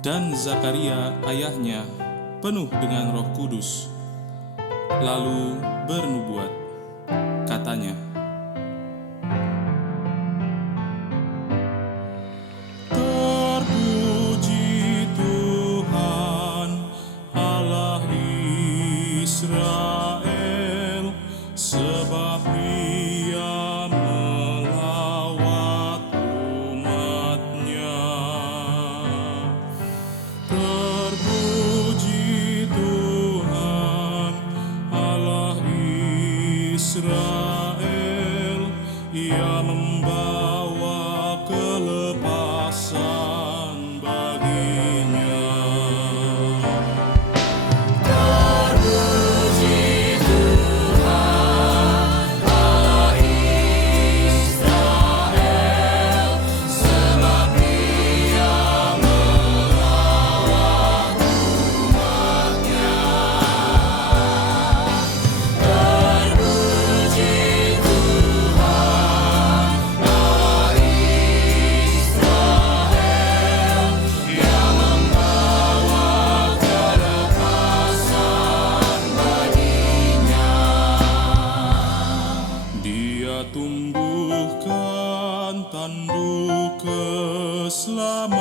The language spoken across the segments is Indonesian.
Dan Zakaria ayahnya penuh dengan Roh Kudus, lalu bernubuat. Katanya, "Terpuji Tuhan, Allah Israel, sebab Ia melawat umat-Nya. Terpuji Tuhan, Allah Israel, Ia membawa kelepasan baginya." Dia tumbuhkan tanduk keselamatan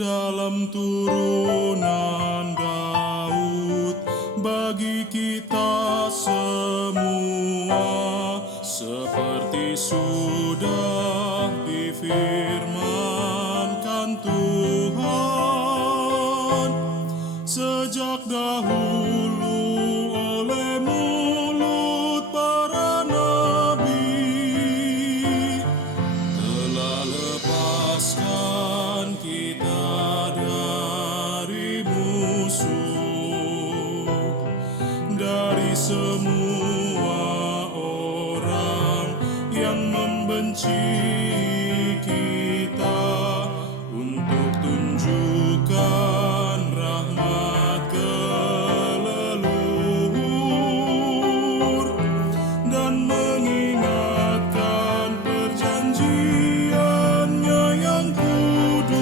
dalam turunan Daud bagi kita semua, seperti sudah difirmankan Tuhan sejak dahulu oleh mulut para nabi, telah lepaskan kita dari musuh, dari semua orang yang membenci kita, untuk tunjukkan rahmat ke leluhur dan mengingatkan perjanjiannya yang kudus.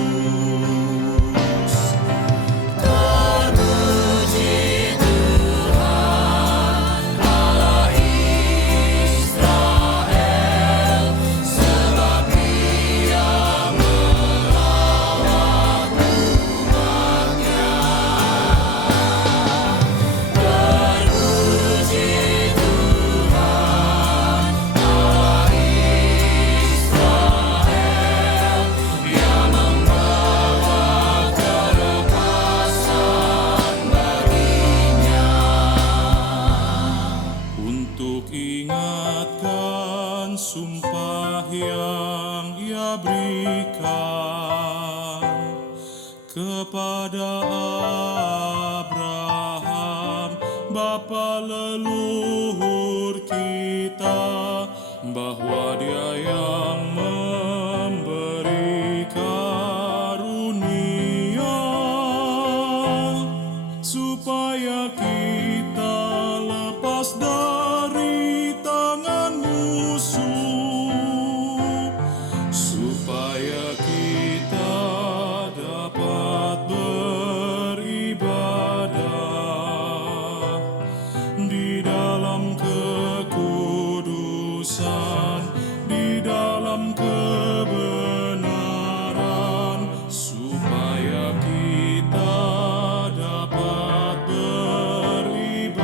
Terpuji Tuhan, Allah Israel, sebab Ia melawat umat-Nya. Terpuji Tuhan, Allah Israel, Ia membawa kelepasan baginya. Untuk ingatkan sumpah yang Ia berikan kepada Abraham, bapa leluhur kita, bahwa Dia yang memberi karunia supaya kita lepas dari tangan musuh, supaya kita dapat beribadah di dalam kekudusan, di dalam kebenaran, supaya kita dapat beribadah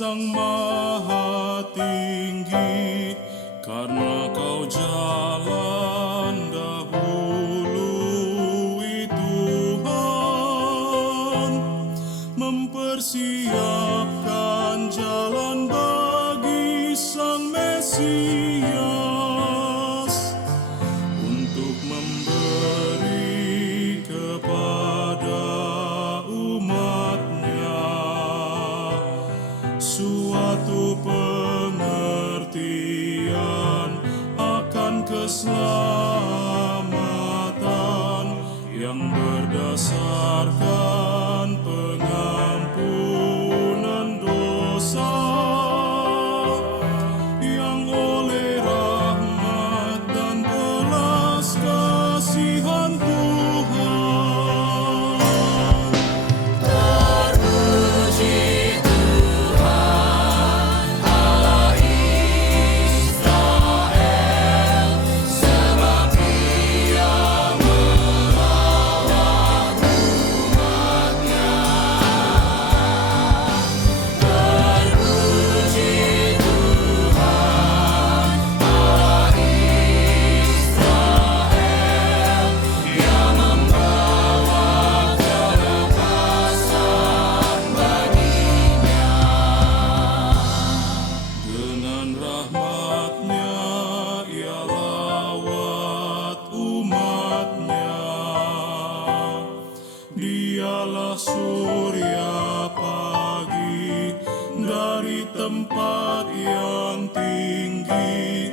Sang Maha Tinggi, karena Kau jalan dahului Tuhan, mempersiapkan jalan bagi Sang Mesias untuk memberi kepada umatnya suatu pengertian akan keselamatan yang berdasarkan pengampunan dosa, yang oleh rahmat dan belas kasihan Tuhan. Terpuji Tuhan Allah Israel, sebab Dia merawat umat-Nya. Terpuji Tuhan Allah Israel, Dia membawa kelepasan baginya. Dengan rahmat-Nya Ia lawat umat-Nya. Dialah surya pagi dari tempat yang tinggi,